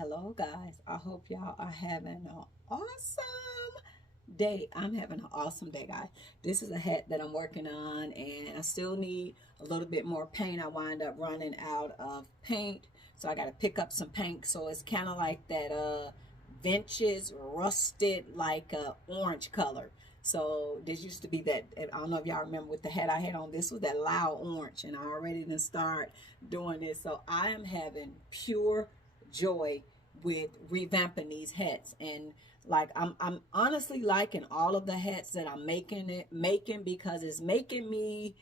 Hello, guys. I hope y'all are having an awesome day. I'm having an awesome day, guys. This is a hat that I'm working on, and I still need a little bit more paint. I wind up running out of paint, so I got to pick up some paint. So it's kind of like that vintage rusted, like orange color. So this used to be that. I don't know if y'all remember with the hat I had on. This was that loud orange, and I already didn't start doing this. So I am having pure joy with revamping these hats. And like I'm honestly liking all of the hats that I'm making because it's making me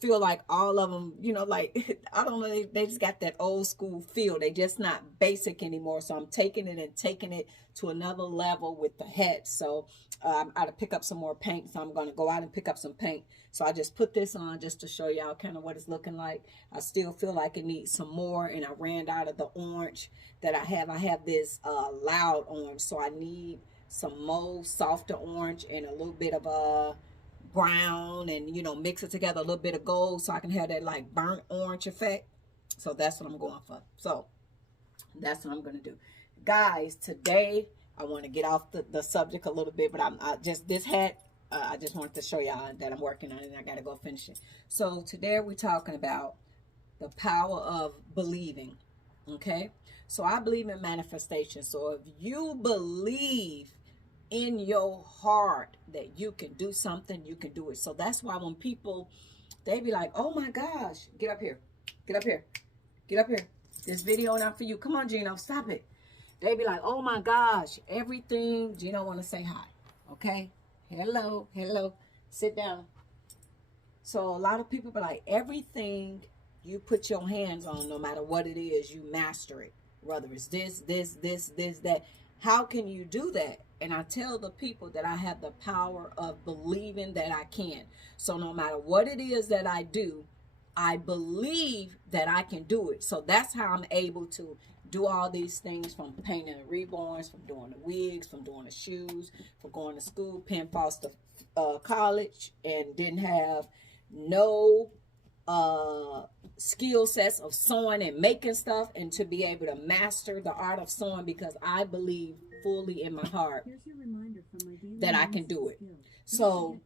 feel like all of them, like I don't know, they just got that old school feel. They just not basic anymore. So I'm taking it and taking it to another level with the hats. So I got to pick up some more paint, so I'm going to go out and pick up some paint. So I just put this on just to show y'all kind of what it's looking like. I still feel like it needs some more, and I ran out of the orange that I have. I have this loud orange, so I need some more softer orange and a little bit of brown, and mix it together, a little bit of gold, so I can have that like burnt orange effect. So that's what I'm going for. So that's what I'm going to do, guys. Today I want to get off the subject a little bit, but I just this hat, I just wanted to show y'all that I'm working on it, and I got to go finish it. So today we're talking about the power of believing. Okay, so I believe in manifestation. So if you believe in your heart that you can do something, you can do it. So that's why when people, they be like, oh my gosh, get up here, get up here, get up here, this video not for you, come on Gino, stop it. They be like, oh my gosh, everything. Gino want to say hi. Okay, hello, hello, sit down. So a lot of people be like, everything you put your hands on, no matter what it is, you master it. Whether it's this, that. How can you do that? And I tell the people that I have the power of believing that I can. So no matter what it is that I do, I believe that I can do it. So that's how I'm able to do all these things, from painting the reborns, from doing the wigs, from doing the shoes, from going to school. Penn Foster College, and didn't have no skill sets of sewing and making stuff, and to be able to master the art of sewing because I believe fully in my heart that I can do it. So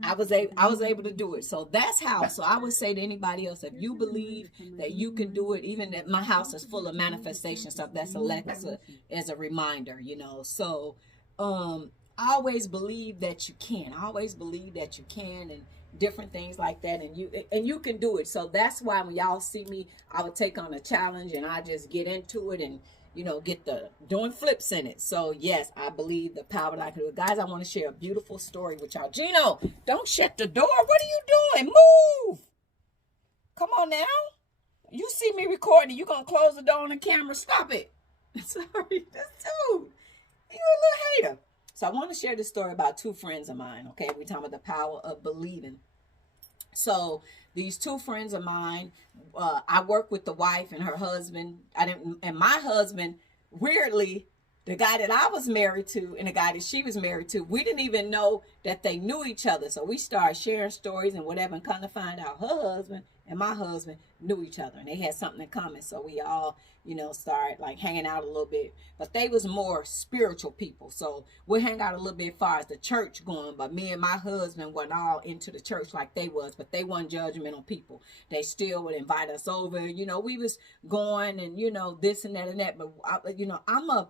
I was able to do it. So that's how. So I would say to anybody else, if you believe that you can do it, even that my house is full of manifestation stuff, that's Alexa as a reminder, So I always believe that you can. I always believe that you can, and different things like that, and you can do it. So that's why when y'all see me, I would take on a challenge and I just get into it and get the doing flips in it. So yes, I believe the power that I can do it. Guys, I want to share a beautiful story with y'all. Gino, don't shut the door. What are you doing? Move. Come on now. You see me recording, you gonna close the door on the camera. Stop it. Sorry, that's dude. You a little hater. So I want to share this story about two friends of mine. Okay, we're talking about the power of believing. So these two friends of mine, I work with the wife and her husband. And my husband, weirdly, the guy that I was married to and the guy that she was married to, we didn't even know that they knew each other. So we started sharing stories and whatever, and kind of find out her husband and my husband knew each other, and they had something in common. So we all, started like hanging out a little bit. But they was more spiritual people. So we hang out a little bit as far as the church going. But me and my husband weren't all into the church like they was. But they weren't judgmental people. They still would invite us over. We was going and, this and that and that. But, I'm a,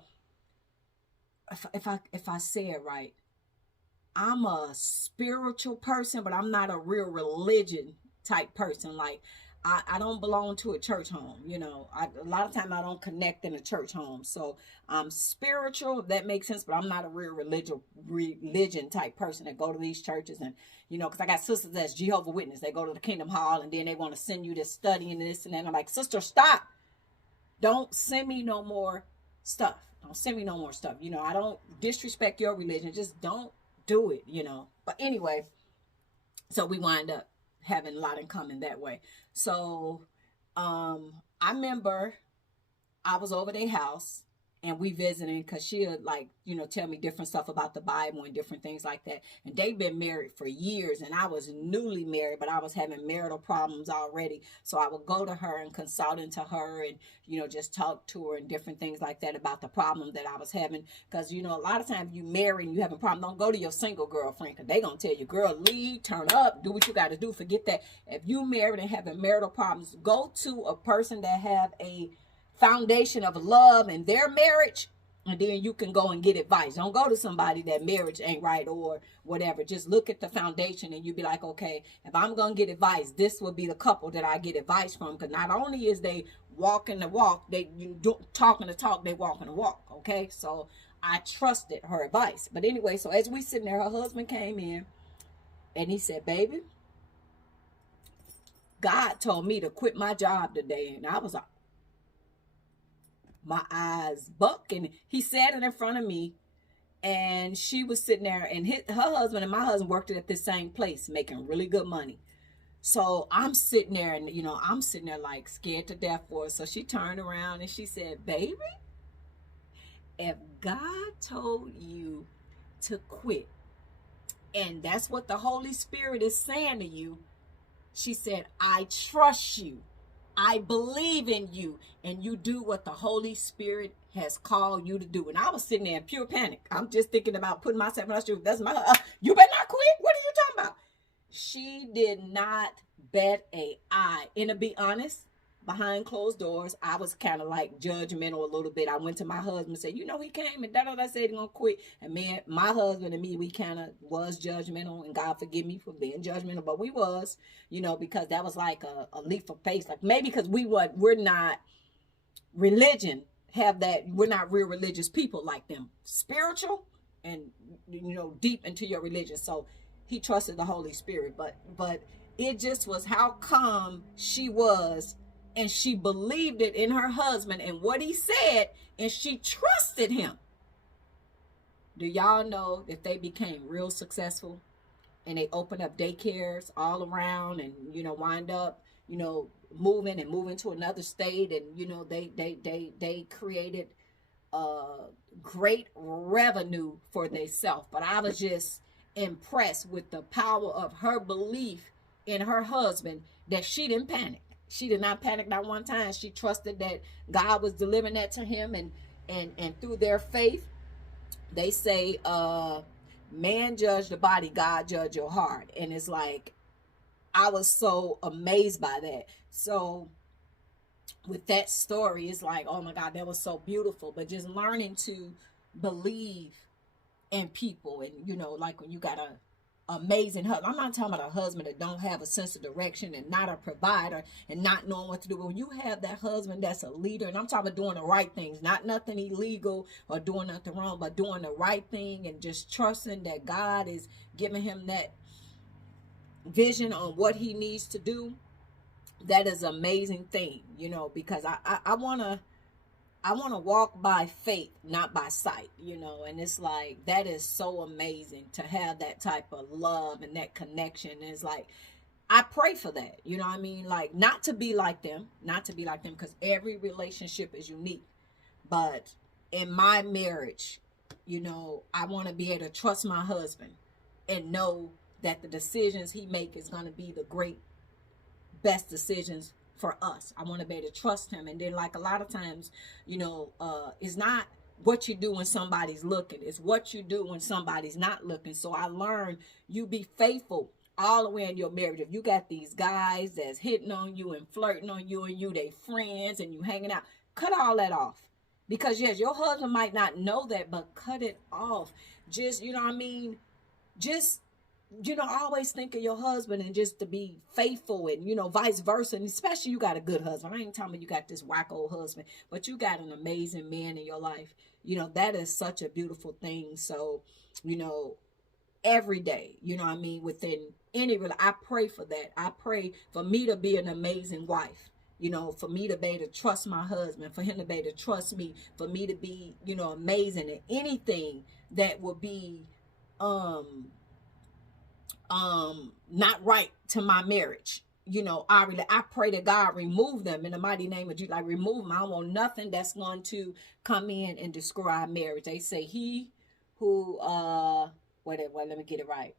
if I say it right, I'm a spiritual person, but I'm not a real religion type person. Like I don't belong to a church home. A lot of time I don't connect in a church home. So I'm spiritual, if that makes sense, but I'm not a real religion type person that go to these churches. And because I got sisters that's Jehovah's Witness, they go to the Kingdom Hall and then they want to send you to study and this and that. I'm like, sister, stop. Don't send me no more stuff. Don't send me no more stuff. I don't disrespect your religion. Just don't do it, But anyway, so we wind up having a lot in common that way. So I remember I was over their house, and we visiting because she'll, like, tell me different stuff about the Bible and different things like that. And they've been married for years, and I was newly married, but I was having marital problems already. So I would go to her and consult into her, and just talk to her and different things like that about the problem that I was having. Because a lot of times you marry and you have a problem, don't go to your single girlfriend, because they gonna tell you, girl, leave, turn up, do what you got to do. Forget that. If you married and having marital problems, go to a person that have a foundation of love in their marriage, and then you can go and get advice. Don't go to somebody that marriage ain't right or whatever. Just look at the foundation, and you be like, okay, if I'm gonna get advice, this will be the couple that I get advice from. Because not only is they walking the walk, they talking the talk, they walking the walk. Okay, so I trusted her advice. But anyway, so as we sitting there, her husband came in and he said, baby, God told me to quit my job today. And I was like, my eyes bucking. He said it in front of me, and she was sitting there, and her husband and my husband worked at the same place, making really good money. So I'm sitting there, and I'm sitting there like scared to death for her. So she turned around and she said, baby, if God told you to quit, and that's what the Holy Spirit is saying to you, she said, I trust you. I believe in you, and you do what the Holy Spirit has called you to do. And I was sitting there in pure panic. I'm just thinking about putting myself in her shoes. That's my, you better not quit. What are you talking about? She did not bat an eye. And to be honest, behind closed doors, I was kind of like judgmental a little bit. I went to my husband and said, he came and da-da-da said he's going to quit. And man, my husband and me, we kind of was judgmental, and God forgive me for being judgmental, but we was, because that was like a leap of faith. Like maybe because we're not religion, we're not real religious people like them. Spiritual and, deep into your religion. So he trusted the Holy Spirit, but it just was how calm she was. And she believed it in her husband and what he said, and she trusted him. Do y'all know that they became real successful, and they opened up daycares all around, and wind up moving to another state, and they created great revenue for themselves. But I was just impressed with the power of her belief in her husband, that she didn't panic. She did not panic not one time. She trusted that God was delivering that to him, and through their faith, they say, man judge the body, God judge your heart. And it's like, I was so amazed by that. So with that story, it's like, oh my God, that was so beautiful. But just learning to believe in people, and like when you got a amazing husband. I'm not talking about a husband that don't have a sense of direction and not a provider and not knowing what to do. But when you have that husband that's a leader, and I'm talking about doing the right things, not nothing illegal or doing nothing wrong, but doing the right thing and just trusting that God is giving him that vision on what he needs to do, that is an amazing thing, because I want to walk by faith, not by sight, and it's like, that is so amazing to have that type of love and that connection. And it's like, I pray for that, like not to be like them, because every relationship is unique. But in my marriage, I want to be able to trust my husband and know that the decisions he make is going to be the best decisions for us. I want to be able to trust him. And then, like, a lot of times, it's not what you do when somebody's looking, it's what you do when somebody's not looking. So I learned, you be faithful all the way in your marriage. If you got these guys that's hitting on you and flirting on you, and they friends and you hanging out, cut all that off. Because yes, your husband might not know that, but cut it off. Just, just always think of your husband, and just to be faithful, and vice versa. And especially you got a good husband. I ain't talking about you got this whack old husband, but you got an amazing man in your life. That is such a beautiful thing. So every day, within any, I pray for that. I pray for me to be an amazing wife, for me to be able to trust my husband, for him to be able to trust me, for me to be amazing at anything that will be not right to my marriage. you know, I pray that God remove them in the mighty name of Jesus. Like, remove them. I don't want nothing that's going to come in and destroy our marriage. They say he who wait, let me get it right.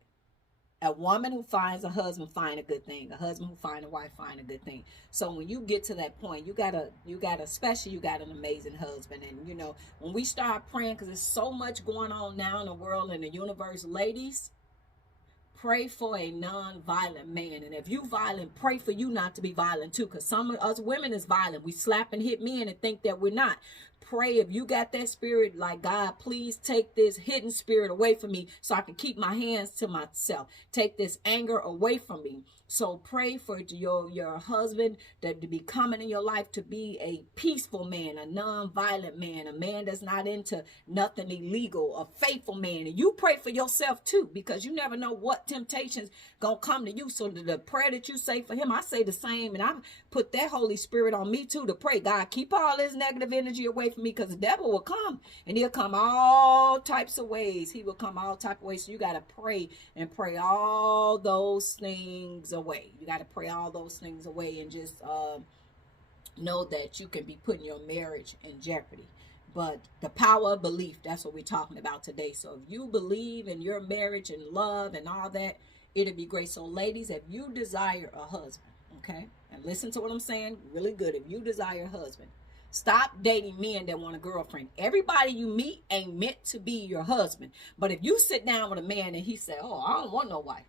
A woman who finds a husband find a good thing. A husband who finds a wife find a good thing. So when you get to that point, you gotta, especially you got an amazing husband. And you know, when we start praying, because there's so much going on now in the world and the universe, ladies, pray for a non-violent man. And if you violent, pray for you not to be violent too, because some of us women is violent. We slap and hit men and think that we're not. Pray if you got that spirit, like, God, please take this hidden spirit away from me so I can keep my hands to myself. Take this anger away from me. So pray for your husband to be coming in your life to be a peaceful man, a non-violent man, a man that's not into nothing illegal, a faithful man. And you pray for yourself too, because you never know what temptations gonna come to you. So the prayer that you say for him, I say the same, and I put that Holy Spirit on me too to pray. God, keep all this negative energy away from me, because the devil will come, and he'll come all types of ways. He will come all type of ways. So you got to pray and pray all those things away. You got to pray all those things away, and just know that you can be putting your marriage in jeopardy. But the power of belief, that's what we're talking about today. So if you believe in your marriage and love and all that, it'll be great. So ladies, if you desire a husband, okay, and listen to what I'm saying really good. If you desire a husband, stop dating men that want a girlfriend. Everybody you meet ain't meant to be your husband. But if you sit down with a man and he said, oh, I don't want no wife,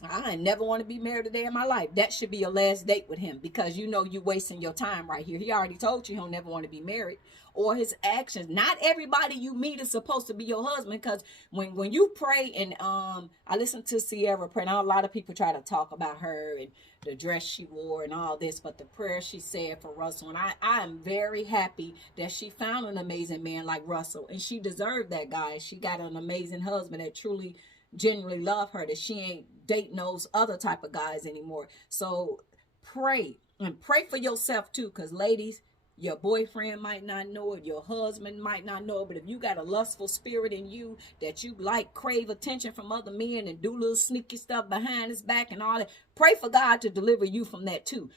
I never want to be married a day in my life, that should be your last date with him, because you know you're wasting your time right here. He already told you he'll never want to be married. Or his actions. Not everybody you meet is supposed to be your husband, because when you pray, and I listened to Sierra pray. Now a lot of people try to talk about her and the dress she wore and all this, but the prayer she said for Russell, and I am very happy that she found an amazing man like Russell, and she deserved that, guy. She got an amazing husband that truly genuinely love her, that she ain't dating those other type of guys anymore. So pray, and pray for yourself too, because ladies, your boyfriend might not know it, your husband might not know it, but if you got a lustful spirit in you that you like, crave attention from other men and do little sneaky stuff behind his back and all that, pray for God to deliver you from that too.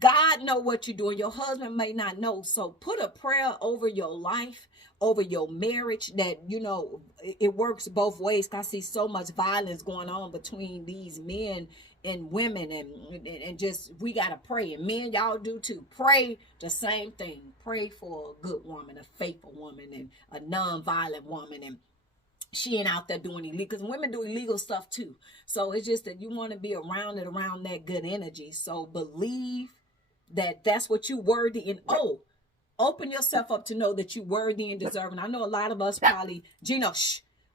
God know what you're doing. Your husband may not know. So put a prayer over your life, over your marriage, that, you know, it works both ways. I see so much violence going on between these men and women, and just, we got to pray. And men, y'all do too. Pray the same thing. Pray for a good woman, a faithful woman, and a non-violent woman, and she ain't out there doing illegal, because women do illegal stuff too. So it's just that you want to be around that good energy. So believe that that's what you worthy, and open yourself up to know that you worthy and deserving. I know a lot of us probably, Gino,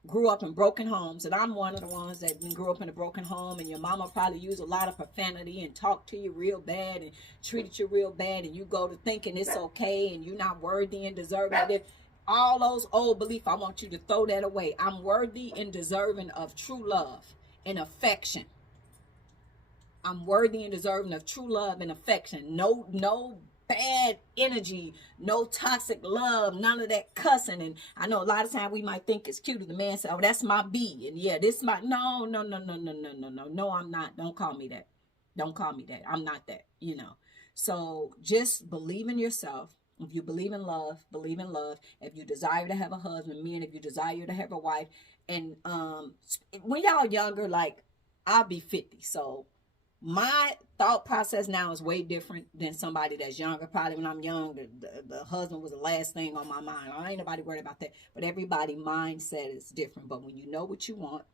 grew up in broken homes, and I'm one of the ones that grew up in a broken home, and your mama probably used a lot of profanity and talked to you real bad and treated you real bad, and you go to thinking it's okay and you're not worthy and deserving of it. All those old beliefs, I want you to throw that away. I'm worthy and deserving of true love and affection. I'm worthy and deserving of true love and affection. No bad energy, no toxic love, none of that cussing. And I know a lot of times we might think it's cute if the man said, oh, that's my B, and yeah, this my, no, I'm not. Don't call me that. Don't call me that. I'm not that, you know. So just believe in yourself. If you believe in love, believe in love. If you desire to have a husband, men, if you desire to have a wife, and when y'all younger, like, I'll be 50, so my thought process now is way different than somebody that's younger. Probably when I'm young, the husband was the last thing on my mind. I ain't nobody worried about that. But everybody's mindset is different. But when you know what you want,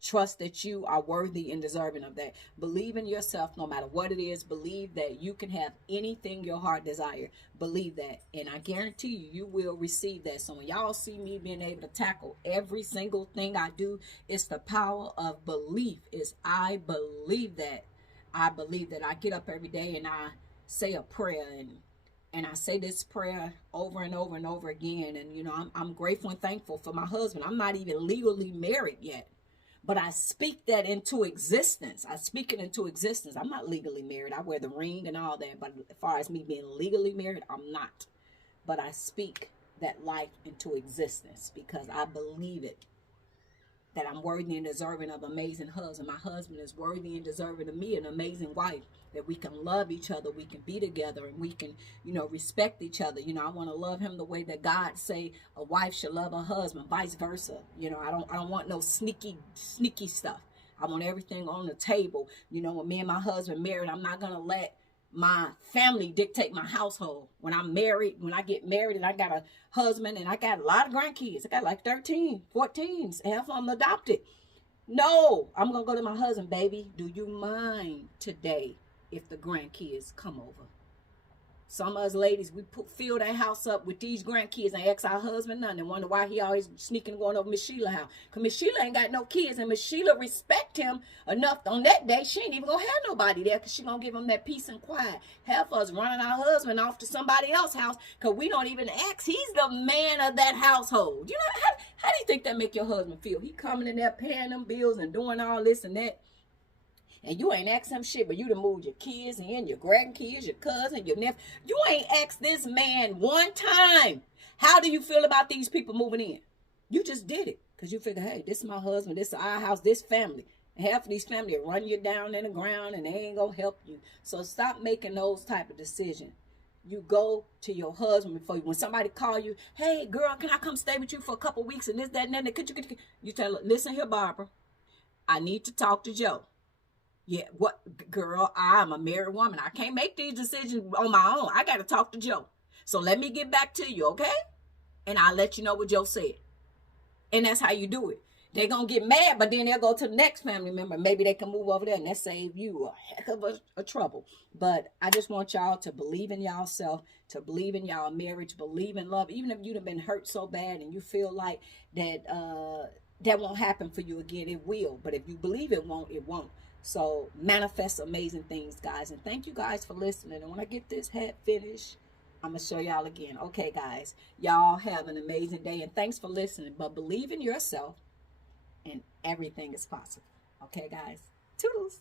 trust that you are worthy and deserving of that. Believe in yourself no matter what it is. Believe that you can have anything your heart desire. Believe that. And I guarantee you, you will receive that. So when y'all see me being able to tackle every single thing I do, it's the power of belief. It's I believe that. I believe that. I get up every day and I say a prayer, and I say this prayer over and over and over again. And, you know, I'm grateful and thankful for my husband. I'm not even legally married yet, but I speak that into existence. I speak it into existence. I'm not legally married. I wear the ring and all that. But as far as me being legally married, I'm not. But I speak that life into existence because I believe it. that I'm worthy and deserving of an amazing husband. My husband is worthy and deserving of me, an amazing wife, that we can love each other, we can be together, and we can, respect each other. I want to love him the way that God say a wife should love her husband, vice versa. I don't want no sneaky stuff. I want everything on the table. When me and my husband married, I'm not going to let my family dictate my household. When I get married and I got a husband and I got a lot of grandkids, I got like 13, 14, half of them adopted. No, I'm going to go to my husband, baby. Do you mind today if the grandkids come over? Some of us ladies, we fill that house up with these grandkids and ask our husband nothing and wonder why he always sneaking going over Miss Sheila's house. Because Miss Sheila ain't got no kids, and Miss Sheila respect him enough on that day. She ain't even going to have nobody there because she going to give him that peace and quiet. Half of us running our husband off to somebody else's house because we don't even ask. He's the man of that household. How do you think that make your husband feel? He coming in there paying them bills and doing all this and that. And you ain't asked him shit, but you done moved your kids in, your grandkids, your cousin, your nephew. You ain't asked this man one time, how do you feel about these people moving in? You just did it because you figure, hey, this is my husband, this is our house, this family. And half of these family will run you down in the ground and they ain't going to help you. So stop making those type of decisions. You go to your husband before you. When somebody call you, hey, girl, can I come stay with you for a couple weeks and this, that, and that? You tell her, listen here, Barbara, I need to talk to Joe. Yeah, what, girl, I'm a married woman. I can't make these decisions on my own. I got to talk to Joe. So let me get back to you, okay? And I'll let you know what Joe said. And that's how you do it. They're going to get mad, but then they'll go to the next family member. Maybe they can move over there and that save you a heck of a trouble. But I just want y'all to believe in y'all self, to believe in y'all marriage, believe in love. Even if you've been hurt so bad and you feel like that won't happen for you again, it will. But if you believe it won't, it won't. So manifest amazing things, guys. And thank you guys for listening. And when I get this hat finished, I'm going to show y'all again. Okay, guys. Y'all have an amazing day. And thanks for listening. But believe in yourself and everything is possible. Okay, guys. Toodles.